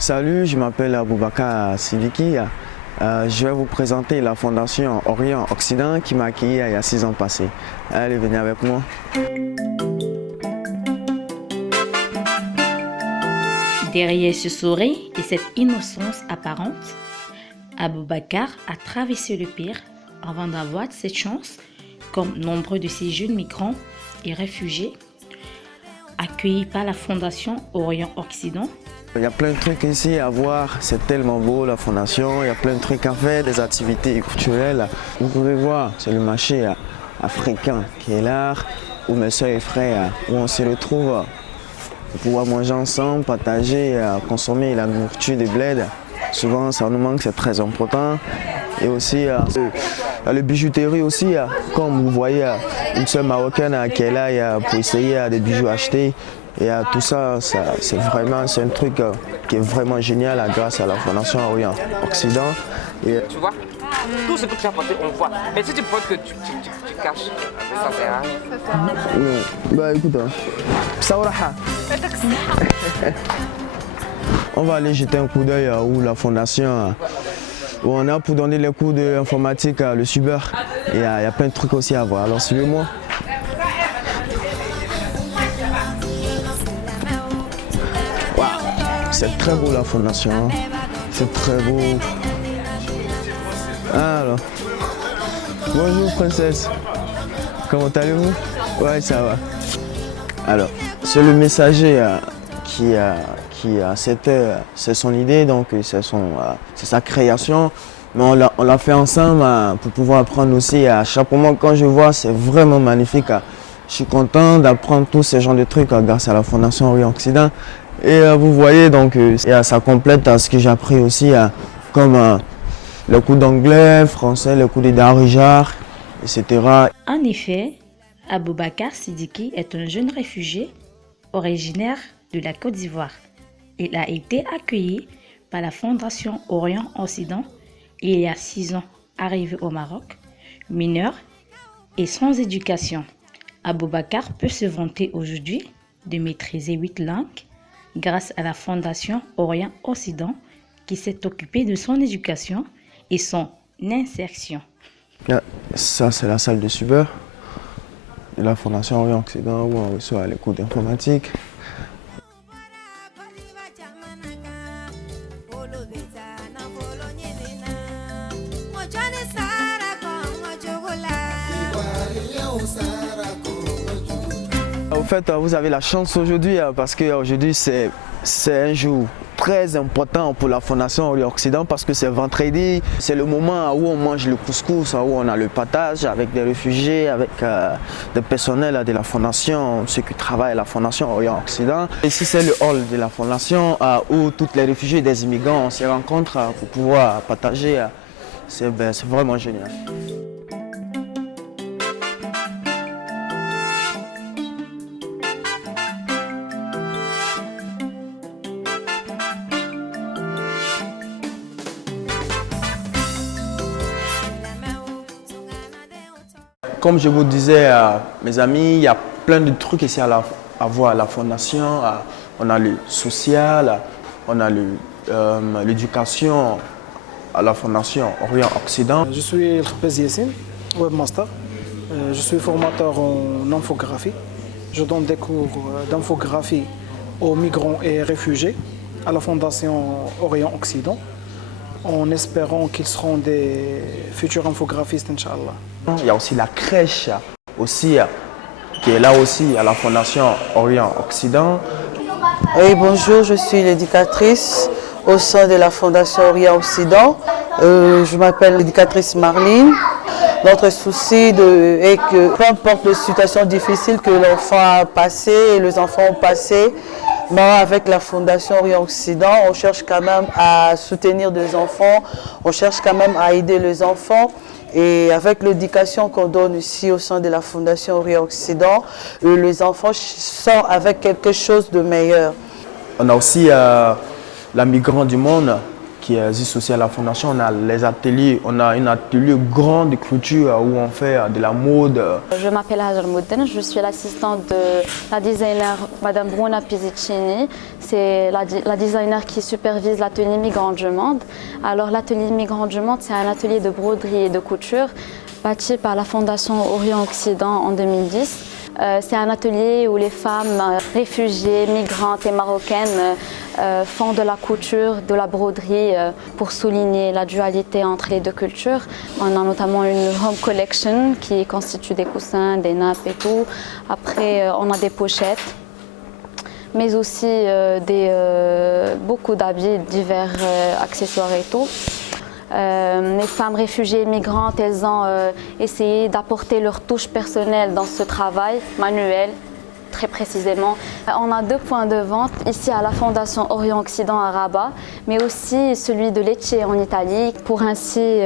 Salut, je m'appelle Aboubakar Sidiki. Je vais vous présenter la Fondation Orient-Occident qui m'a accueilli il y a 6 ans passés. Allez, venez avec moi. Derrière ce sourire et cette innocence apparente, Aboubakar a traversé le pire avant d'avoir cette chance, comme nombreux de ces jeunes migrants et réfugiés, accueillis par la Fondation Orient-Occident. Il y a plein de trucs ici à voir, c'est tellement beau la fondation, il y a plein de trucs à faire, des activités culturelles. Vous pouvez voir, c'est le marché africain qui est là, où mes soeurs et frères, où on se retrouve pour pouvoir manger ensemble, partager, consommer la nourriture des bleds. Souvent ça nous manque, c'est très important. Et aussi, il y a la bijouterie aussi, comme vous voyez, une sœur marocaine qui est là pour essayer des bijoux achetés. Et tout ça, c'est un truc qui est vraiment génial grâce à la Fondation Orient-Occident. Tu vois, tout ce que tu as porté, on voit. Mais si tu portes que tu caches, ça sert à rien. Oui. Bah écoute, on va aller jeter un coup d'œil où la Fondation, où on a pour donner les cours d'informatique, le cyber. Et il y a plein de trucs aussi à voir. Alors suivez-moi. C'est très beau la fondation, hein. C'est très beau. Alors, bonjour princesse, comment allez-vous? Ouais, ça va. Alors, c'est le messager qui a c'est son idée, donc c'est sa création. Mais on l'a fait ensemble pour pouvoir apprendre aussi. À chaque moment quand je vois, c'est vraiment magnifique. Je suis content d'apprendre tous ces genres de trucs grâce à la Fondation Orient-Occident. Et vous voyez, donc, ça complète ce que j'ai appris aussi, comme le cours d'anglais, français, le cours de Darija, etc. En effet, Aboubakar Sidiki est un jeune réfugié originaire de la Côte d'Ivoire. Il a été accueilli par la Fondation Orient-Occident il y a 6 ans, arrivé au Maroc, mineur et sans éducation. Aboubakar peut se vanter aujourd'hui de maîtriser 8 langues grâce à la Fondation Orient-Occident qui s'est occupée de son éducation et son insertion. Ça, c'est la salle de cyber de la Fondation Orient-Occident où on reçoit les cours d'informatique. En fait, vous avez la chance aujourd'hui parce qu'aujourd'hui c'est un jour très important pour la Fondation Orient-Occident parce que c'est vendredi, c'est le moment où on mange le couscous, où on a le partage avec des réfugiés, avec des personnels de la Fondation, ceux qui travaillent à la Fondation Orient-Occident. Ici c'est le hall de la Fondation où tous les réfugiés et des immigrants se rencontrent pour pouvoir partager. C'est vraiment génial. Comme je vous disais, mes amis, il y a plein de trucs ici à voir à la Fondation. On a le social, on a l'éducation à la Fondation Orient-Occident. Je suis Khbaz Yassine, webmaster. Je suis formateur en infographie. Je donne des cours d'infographie aux migrants et réfugiés à la Fondation Orient-Occident, en espérant qu'ils seront des futurs infographistes, Inch'Allah. Il y a aussi la crèche aussi, qui est là aussi à la Fondation Orient-Occident. Oui, bonjour, je suis l'éducatrice au sein de la Fondation Orient-Occident. Je m'appelle l'éducatrice Marline. Notre souci est que peu importe les situations difficiles que l'enfant a passées et les enfants ont passées, avec la Fondation Orient-Occident, on cherche quand même à soutenir des enfants, on cherche quand même à aider les enfants. Et avec l'éducation qu'on donne ici au sein de la Fondation Orient-Occident, les enfants sortent avec quelque chose de meilleur. On a aussi la migrant du monde qui existe aussi à la Fondation, on a les ateliers. On a un atelier grand de couture où on fait de la mode. Je m'appelle Hajar Mouden, je suis l'assistante de la designer Madame Bruna Pizziccini. C'est la designer qui supervise l'atelier Migrants du Monde. Alors l'atelier Migrants du Monde, c'est un atelier de broderie et de couture bâti par la Fondation Orient-Occident en 2010. C'est un atelier où les femmes réfugiées, migrantes et marocaines font de la couture, de la broderie pour souligner la dualité entre les deux cultures. On a notamment une home collection qui constitue des coussins, des nappes et tout. Après, on a des pochettes, mais aussi beaucoup d'habits, divers accessoires et tout. Les femmes réfugiées et migrantes, elles ont essayé d'apporter leur touche personnelle dans ce travail manuel, très précisément. On a 2 points de vente ici à la Fondation Orient-Occident à Rabat, mais aussi celui de Lecce en Italie, pour ainsi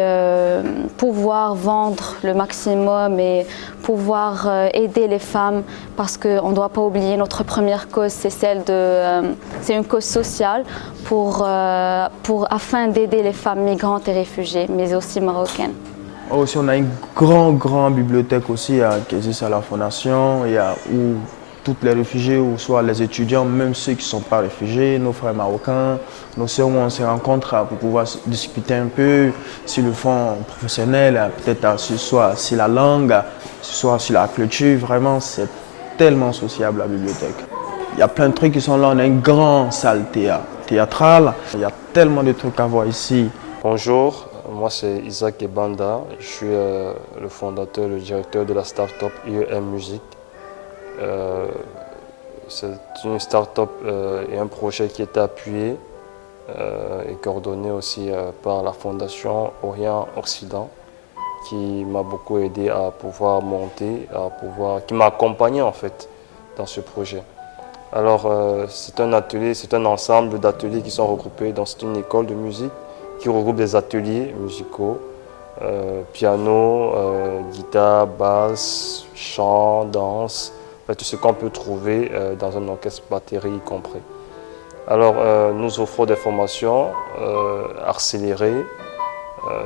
pouvoir vendre le maximum et pouvoir aider les femmes, parce qu'on ne doit pas oublier notre première cause, c'est c'est une cause sociale afin d'aider les femmes migrantes et réfugiées, mais aussi marocaines. Aussi, on a une grande bibliothèque aussi qui existe à la Fondation, où tous les réfugiés, ou soit les étudiants, même ceux qui ne sont pas réfugiés, nos frères marocains, nos sœurs, où on se rencontre pour pouvoir discuter un peu sur le fond professionnel, peut-être soit sur la langue, soit sur la culture. Vraiment, c'est tellement sociable la bibliothèque. Il y a plein de trucs qui sont là. On a une grande salle théâtrale. Il y a tellement de trucs à voir ici. Bonjour, moi c'est Isaac Ebanda. Je suis le fondateur, le directeur de la start-up IEM Music. C'est une start-up et un projet qui est appuyé et coordonné aussi par la Fondation Orient-Occident, qui m'a beaucoup aidé à pouvoir monter, qui m'a accompagné en fait dans ce projet. Alors c'est un atelier, c'est un ensemble d'ateliers qui sont regroupés dans une école de musique qui regroupe des ateliers musicaux, piano, guitare, basse, chant, danse, tout ce qu'on peut trouver dans un orchestre, batterie y compris. Alors nous offrons des formations accélérées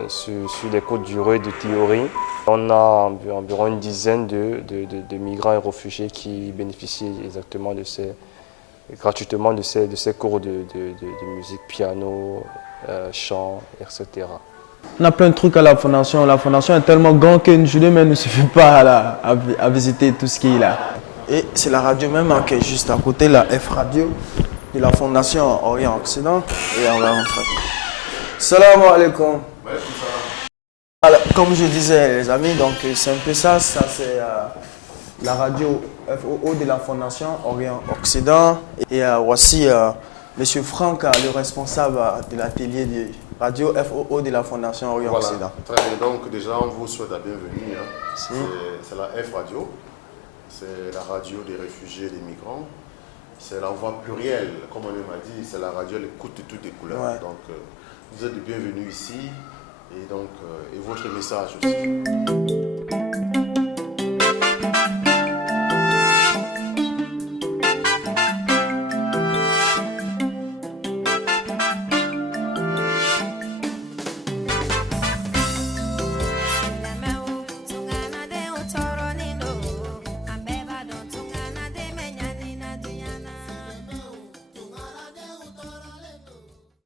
sur des courtes durées de théorie. On a environ une dizaine de migrants et réfugiés qui bénéficient exactement gratuitement de ces cours de musique, piano, chant, etc. On a plein de trucs à la Fondation. La Fondation est tellement grande qu'une journée même ne suffit pas à visiter tout ce qu'il y a là. Et c'est la radio même qui est juste à côté, la F Radio de la Fondation Orient-Occident. Et on va rentrer. Salam alaikum. Alors, comme je disais les amis, donc c'est un peu ça c'est la radio FOO de la Fondation Orient-Occident. Et voici Monsieur Franck, le responsable de l'atelier de radio FOO de la Fondation Orient-Occident. Voilà, très bien. Donc déjà, on vous souhaite la bienvenue. C'est la F Radio, c'est la radio des réfugiés et des migrants. C'est la voix plurielle, comme on m'a dit, c'est la radio à l'écoute de toutes les couleurs. Ouais. Donc vous êtes les bienvenus ici et donc et votre message aussi.